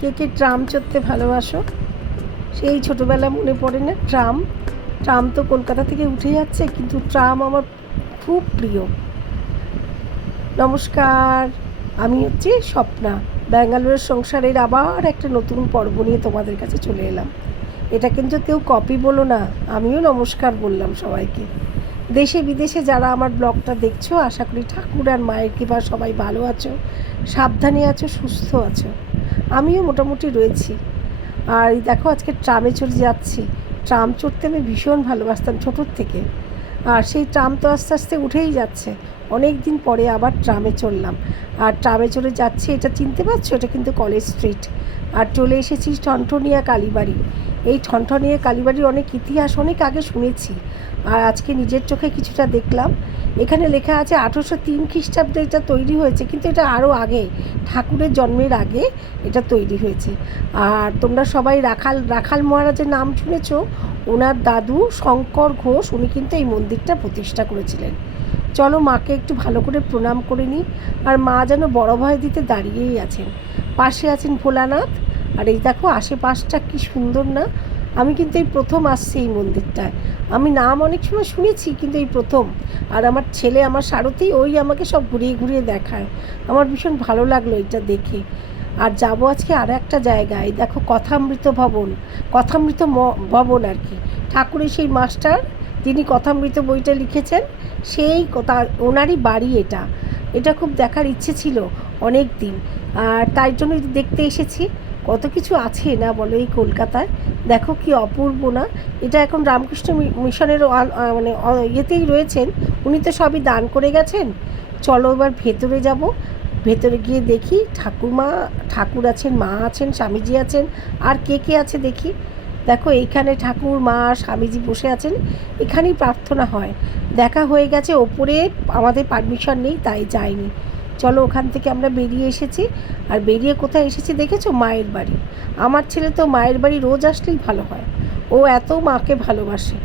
কে কে tram চড়তে ভালোবাসো, সেই ছোটোবেলা মনে পড়ে না ট্রাম। ট্রাম তো কলকাতা থেকে উঠে যাচ্ছে, কিন্তু ট্রাম আমার খুব প্রিয়। নমস্কার, আমি হচ্ছি স্বপ্না, ব্যাঙ্গালোরের সংসারের আবার একটা নতুন পর্ব নিয়ে তোমাদের কাছে চলে এলাম। এটা কিন্তু কেউ কপি বলো না, আমিও নমস্কার বললাম সবাইকে। দেশে বিদেশে যারা আমার ব্লগটা দেখছ, আশা করি ঠাকুর আর মায়ের কৃপা সবাই ভালো আছো, সাবধানে আছো, সুস্থ আছো। আমিও মোটামুটি রয়েছি। আর দেখো আজকে ট্রামে চড়ে যাচ্ছি। ট্রাম চড়তে আমি ভীষণ ভালোবাসতাম ছোটোর থেকে। আর সেই ট্রাম তো আস্তে আস্তে উঠেই যাচ্ছে। অনেক দিন পরে আবার ট্রামে চড়লাম। আর ট্রামে চড়ে যাচ্ছি, এটা চিনতে পারছ? এটা কিন্তু কলেজ স্ট্রিট। আর চলে এসেছি ঠনঠনিয়া কালীবাড়ি। এই ঠনঠনিয়া কালীবাড়ির অনেক ইতিহাস, অনেক আগে শুনেছি। আর আজকে নিজের চোখে কিছুটা দেখলাম। এখানে লেখা আছে, আঠেরোশো তিন খ্রিস্টাব্দে এটা তৈরি হয়েছে, কিন্তু এটা আরও আগে, ঠাকুরের জন্মের আগে এটা তৈরি হয়েছে। আর তোমরা সবাই রাখাল রাখাল মহারাজের নাম শুনেছ? ওনার দাদু শঙ্কর ঘোষ, উনি কিন্তু এই মন্দিরটা প্রতিষ্ঠা করেছিলেন। চলো মাকে একটু ভালো করে প্রণাম করে নিই। আর মা যেন বড় ভয় দিতে দাঁড়িয়েই আছেন। পাশে আছেন ভোলানাথ। আর এই দেখো আশেপাশটা কি সুন্দর না? আমি কিন্তু এই প্রথম আসছি এই মন্দিরটায়। আমি নাম অনেক সময় শুনেছি, কিন্তু এই প্রথম। আর আমার ছেলে, আমার সারথি, ওই আমাকে সব ঘুরিয়ে ঘুরিয়ে দেখায়। আমার ভীষণ ভালো লাগল এটা দেখে। আর যাব আজকে আর একটা জায়গায়। দেখো কথামৃত ভবন। কথামৃত ভবন আর কি। ঠাকুরের সেই মাস্টার, যিনি কথামৃত বইটা লিখেছেন, সেই তার, ওনারই বাড়ি এটা। এটা খুব দেখার ইচ্ছে ছিল অনেক দিন আর তাই জন্য দেখতে এসেছি। কত কিছু আছে না বলো এই কলকাতায়? দেখো কি অপূর্ব না? এটা এখন রামকৃষ্ণ মিশনের মানে ইয়েতেই রয়েছেন। উনি তো সবই দান করে গেছেন। চলো এবার ভেতরে যাব। ভেতরে গিয়ে দেখি ঠাকুরমা ঠাকুর আছেন, মা আছেন, স্বামীজি আছেন। আর কে কে আছে দেখি? দেখো এইখানে ঠাকুর, মা, স্বামীজি বসে আছেন। এখানেই প্রার্থনা হয়। দেখা হয়ে গেছে, ওপরে আমাদের পারমিশন নেই, তাই যাইনি চলো ওখান থেকে আমরা বেরিয়ে এসেছি। আর বেরিয়ে কোথায় এসেছি দেখেছ? মায়ের বাড়ি। আমার ছেলে তো মায়ের বাড়ি রোজ আসলেই ভালো হয়। ও এত মাকে ভালোবাসে।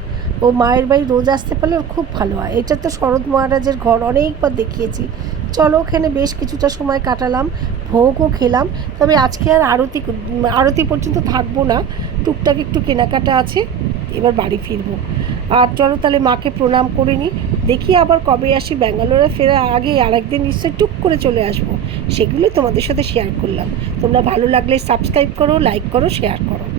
ও মায়ের বাড়ি রোজ আসতে পারলে ওর খুব ভালো হয়। এটা তো শরৎ মহারাজের ঘর, অনেকবার দেখিয়েছি। চলো ওখানে বেশ কিছুটা সময় কাটালাম, ভোগও খেলাম। তবে আজকে আর আরতি আরতি পর্যন্ত থাকব না। টুকটাক একটু কেনাকাটা আছে, এবার বাড়ি ফিরবো। আর চলো তাহলে মাকে প্রণাম করে নিই। দেখি আবার কবে আসি ব্যাঙ্গালোরে ফেরার আগে আর একদিন নিশ্চয়ই টুক করে চলে আসব। সেগুলো তোমাদের সাথে শেয়ার করলাম। তোমরা ভালো লাগলে সাবস্ক্রাইব করো লাইক করো শেয়ার করো।